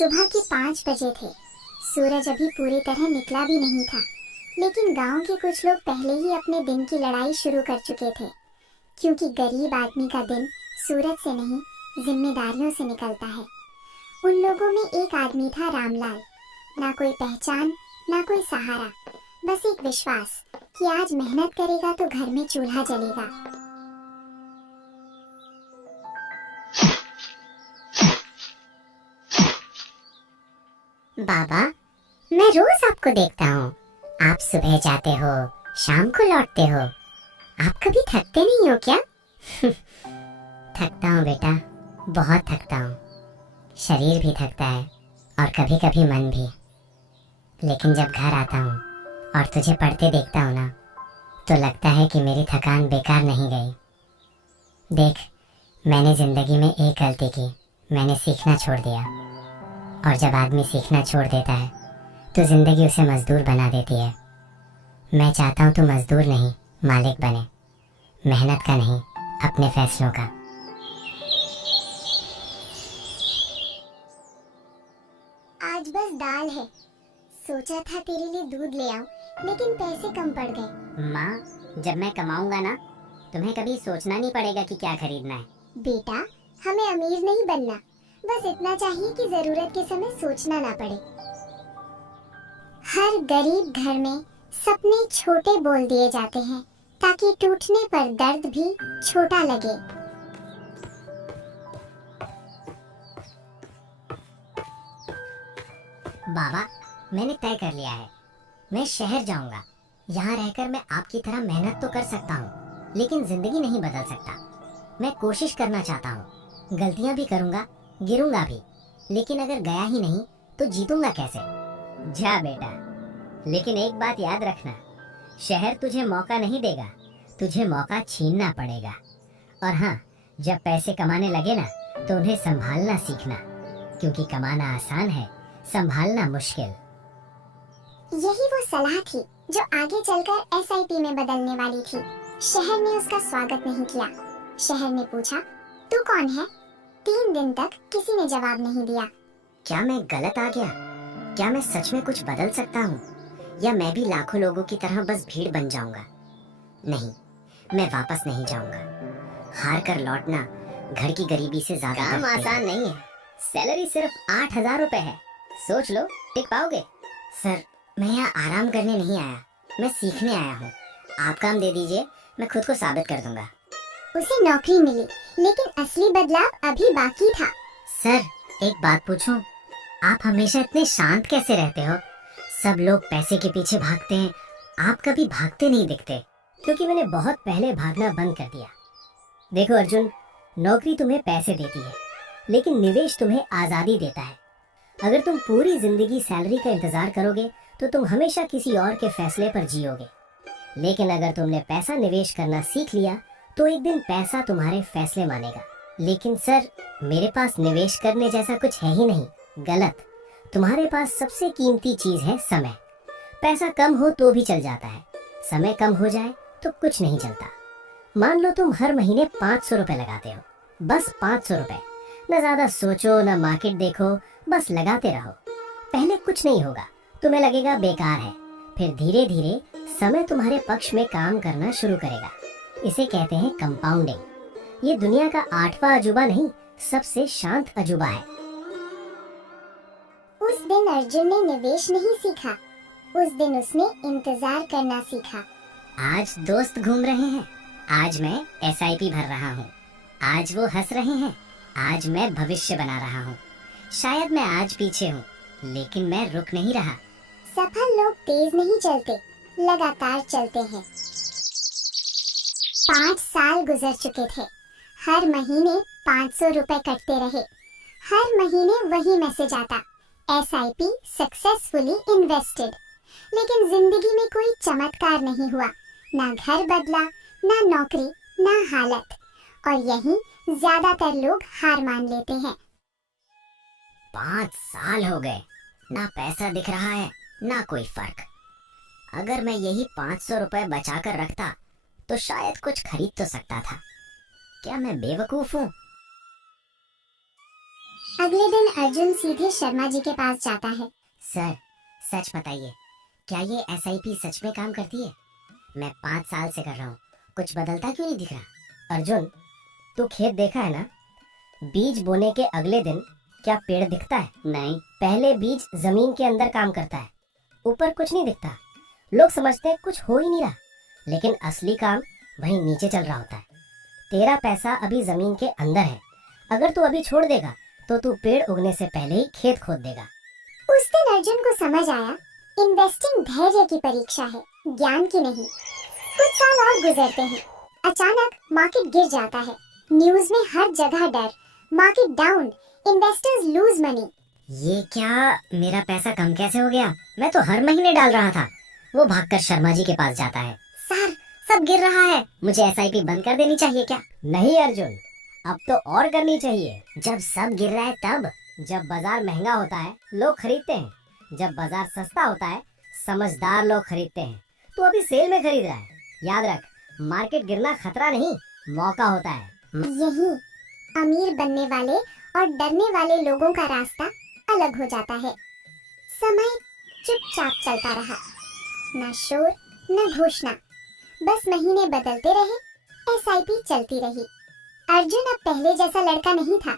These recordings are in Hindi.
सुबह के 5 बजे थे। सूरज अभी पूरी तरह निकला भी नहीं था, लेकिन गांव के कुछ लोग पहले ही अपने दिन की लड़ाई शुरू कर चुके थे, क्योंकि गरीब आदमी का दिन सूरज से नहीं, जिम्मेदारियों से निकलता है। उन लोगों में एक आदमी था, रामलाल। ना कोई पहचान, ना कोई सहारा, बस एक विश्वास कि आज मेहनत करेगा तो घर में चूल्हा जलेगा। बाबा, मैं रोज आपको देखता हूँ। आप सुबह जाते हो, शाम को लौटते हो। आप कभी थकते नहीं हो क्या? थकता हूँ बेटा, बहुत थकता हूँ। शरीर भी थकता है और कभी कभी मन भी। लेकिन जब घर आता हूँ और तुझे पढ़ते देखता हूँ ना, तो लगता है कि मेरी थकान बेकार नहीं गई। देख, मैंने जिंदगी में एक गलती की, मैंने सीखना छोड़ दिया। और जब आदमी सीखना छोड़ देता है तो जिंदगी उसे मजदूर बना देती है। मैं चाहता हूँ तू मजदूर नहीं, मालिक बने। मेहनत का नहीं, अपने फैसलों का। आज बस दाल है। सोचा था तेरे लिए दूध ले आऊं, लेकिन पैसे कम पड़ गए। माँ, जब मैं कमाऊंगा ना, तुम्हें कभी सोचना नहीं पड़ेगा कि क्या खरीदना है। बेटा, हमें अमीर नहीं बनना, बस इतना चाहिए कि जरूरत के समय सोचना ना पड़े। हर गरीब घर में सपने छोटे बोल दिए जाते हैं, ताकि टूटने पर दर्द भी छोटा लगे। बाबा, मैंने तय कर लिया है, मैं शहर जाऊंगा। यहाँ रहकर मैं आपकी तरह मेहनत तो कर सकता हूँ, लेकिन जिंदगी नहीं बदल सकता। मैं कोशिश करना चाहता हूँ, गलतियाँ भी करूँगा, गिरूंगा भी, लेकिन अगर गया ही नहीं तो जीतूंगा कैसे? जा बेटा, लेकिन एक बात याद रखना, शहर तुझे मौका नहीं देगा, तुझे मौका छीनना पड़ेगा। और हाँ, जब पैसे कमाने लगे ना, तो उन्हें संभालना सीखना, क्योंकि कमाना आसान है, संभालना मुश्किल। यही वो सलाह थी जो आगे चलकर एसआईपी में बदलने वाली थी। शहर ने उसका स्वागत नहीं किया। शहर ने पूछा, तू कौन है? 3 दिन तक किसी ने जवाब नहीं दिया। क्या मैं गलत आ गया? क्या मैं सच में कुछ बदल सकता हूँ, या मैं भी लाखों लोगों की तरह बस भीड़ बन जाऊंगा? नहीं, मैं वापस नहीं जाऊंगा। हार कर लौटना घर की गरीबी से ज्यादा काम आसान नहीं है। सैलरी सिर्फ 8,000 रुपए है। सोच लो, टिक पाओगे? सर, मैं यहाँ आराम करने नहीं आया, मैं सीखने आया हूँ। आप काम दे दीजिए, मैं खुद को साबित कर दूंगा। उसे नौकरी मिली, लेकिन असली बदलाव अभी बाकी था। सर, एक बात पूछूं? आप हमेशा इतने शांत कैसे रहते हो? सब लोग पैसे के पीछे भागते हैं, आप कभी भागते नहीं दिखते। क्योंकि मैंने बहुत पहले भागना बंद कर दिया। देखो अर्जुन, नौकरी तुम्हें पैसे देती है, लेकिन निवेश तुम्हें आजादी देता है। अगर तुम पूरी जिंदगी सैलरी का इंतजार करोगे तो तुम हमेशा किसी और के फैसले पर जियोगे। लेकिन अगर तुमने पैसा निवेश करना सीख लिया तो एक दिन पैसा तुम्हारे फैसले मानेगा। लेकिन सर, मेरे पास निवेश करने जैसा कुछ है ही नहीं। गलत। तुम्हारे पास सबसे कीमती चीज है समय। पैसा कम हो तो भी चल जाता है, समय कम हो जाए तो कुछ नहीं चलता। मान लो तुम हर महीने 500 रुपए लगाते हो, बस 500 रुपए। न ज्यादा सोचो, न मार्केट देखो, बस लगाते रहो। पहले कुछ नहीं होगा, तुम्हें लगेगा बेकार है, फिर धीरे धीरे समय तुम्हारे पक्ष में काम करना शुरू करेगा। इसे कहते हैं कंपाउंडिंग। ये दुनिया का 8वां अजूबा नहीं, सबसे शांत अजूबा है। उस दिन अर्जुन ने निवेश नहीं सीखा, उस दिन उसने इंतजार करना सीखा। आज दोस्त घूम रहे हैं, आज मैं एसआईपी भर रहा हूँ। आज वो हंस रहे हैं, आज मैं भविष्य बना रहा हूँ। शायद मैं आज पीछे हूँ, लेकिन मैं रुक नहीं रहा। सफल लोग तेज नहीं चलते, लगातार चलते हैं। 5 साल गुजर चुके थे। हर महीने 500 रुपए कटते रहे। हर महीने वही मैसेज आता, एसआईपी सक्सेसफुली इन्वेस्टेड। लेकिन जिंदगी में कोई चमत्कार नहीं हुआ। ना घर बदला, ना नौकरी, ना हालत। और यही ज्यादातर लोग हार मान लेते हैं। 5 साल हो गए, ना पैसा दिख रहा है, ना कोई फर्क। अगर मैं यही 500 रुपए बचा कर रखता तो शायद कुछ खरीद तो सकता था। क्या मैं बेवकूफ हूँ? अगले दिन अर्जुन सीधे शर्मा जी के पास जाता है। सर, सच बताइए, क्या ये SIP सच में काम करती है? मैं 5 साल से कर रहा हूँ, कुछ बदलता क्यों नहीं दिख रहा? अर्जुन, तू खेत देखा है ना? बीज बोने के अगले दिन क्या पेड़ दिखता है? नहीं। पहले बीज जमीन के अंदर काम करता है, ऊपर कुछ नहीं दिखता। लोग समझते हैं कुछ हो ही नहीं रहा, लेकिन असली काम वहीं नीचे चल रहा होता है। तेरा पैसा अभी जमीन के अंदर है, अगर तू अभी छोड़ देगा तो तू पेड़ उगने से पहले ही खेत खोद देगा। उस दिन अर्जुन को समझ आया, इन्वेस्टिंग धैर्य की परीक्षा है, ज्ञान की नहीं। कुछ साल और गुजरते हैं। अचानक मार्केट गिर जाता है। न्यूज में हर जगह डर, market down, investors lose money. ये क्या, मेरा पैसा कम कैसे हो गया? मैं तो हर महीने डाल रहा था। वो भागकर शर्मा जी के पास जाता है। सर, सब गिर रहा है, मुझे SIP बंद कर देनी चाहिए क्या? नहीं अर्जुन, अब तो और करनी चाहिए। जब सब गिर रहा है तब? जब बाजार महंगा होता है लोग खरीदते हैं, जब बाजार सस्ता होता है समझदार लोग खरीदते हैं। तू अभी सेल में खरीद रहा है। याद रख, मार्केट गिरना खतरा नहीं, मौका होता है। यही अमीर बनने वाले और डरने वाले लोगों का रास्ता अलग हो जाता है। समय चुपचाप चलता रहा, न शोर न घोषणा, बस महीने बदलते रहे, SIP चलती रही। अर्जुन अब पहले जैसा लड़का नहीं था।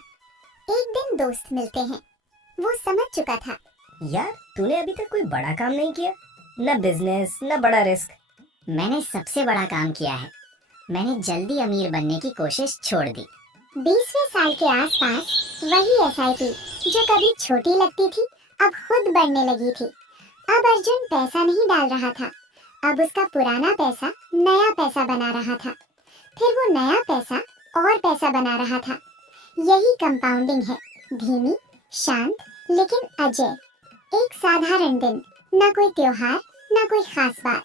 एक दिन दोस्त मिलते हैं, वो समझ चुका था। यार, तूने अभी तक कोई बड़ा काम नहीं किया, न बिजनेस न बड़ा रिस्क। मैंने सबसे बड़ा काम किया है, मैंने जल्दी अमीर बनने की कोशिश छोड़ दी। 20वें साल के आसपास वही SIP जो कभी छोटी लगती थी अब खुद बढ़ने लगी थी। अब अर्जुन पैसा नहीं डाल रहा था, अब उसका पुराना पैसा नया पैसा बना रहा था, फिर वो नया पैसा और पैसा बना रहा था। यही कंपाउंडिंग है, धीमी, शांत, लेकिन अजय। एक साधारण दिन, न कोई त्योहार, न कोई खास बात।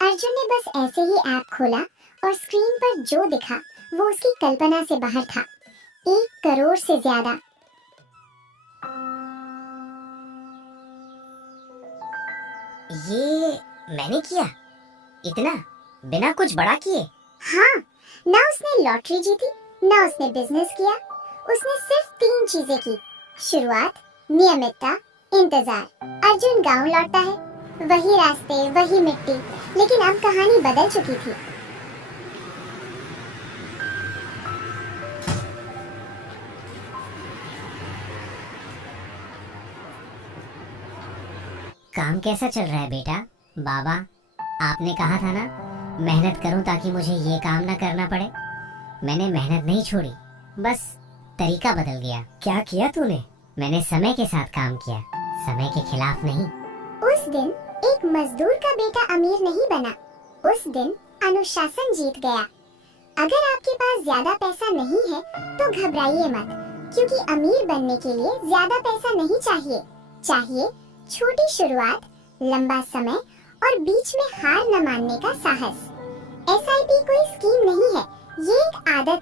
अर्जुन ने बस ऐसे ही ऐप खोला और स्क्रीन पर जो दिखा वो उसकी कल्पना से बाहर था। 1 करोड़ से ज्यादा। ये मैंने किया? इतना बिना कुछ बड़ा किए? हाँ, ना उसने लॉटरी जीती, ना उसने बिजनेस किया। उसने सिर्फ 3 चीजें की, शुरुआत, नियमितता, इंतजार। अर्जुन गांव लौटता है, वही रास्ते, वही मिट्टी, लेकिन अब कहानी बदल चुकी थी। काम कैसा चल रहा है बेटा? बाबा, आपने कहा था ना मेहनत करूं ताकि मुझे ये काम ना करना पड़े। मैंने मेहनत नहीं छोड़ी, बस तरीका बदल गया। क्या किया तूने? मैंने समय के साथ काम किया, समय के खिलाफ नहीं। उस दिन एक मजदूर का बेटा अमीर नहीं बना, उस दिन अनुशासन जीत गया। अगर आपके पास ज्यादा पैसा नहीं है तो घबराइए मत, क्योंकि अमीर बनने के लिए ज्यादा पैसा नहीं चाहिए। चाहिए छोटी शुरुआत, लंबा समय और बीच में हार न मानने का साहस। SIP कोई स्कीम नहीं है, ये एक आदत है।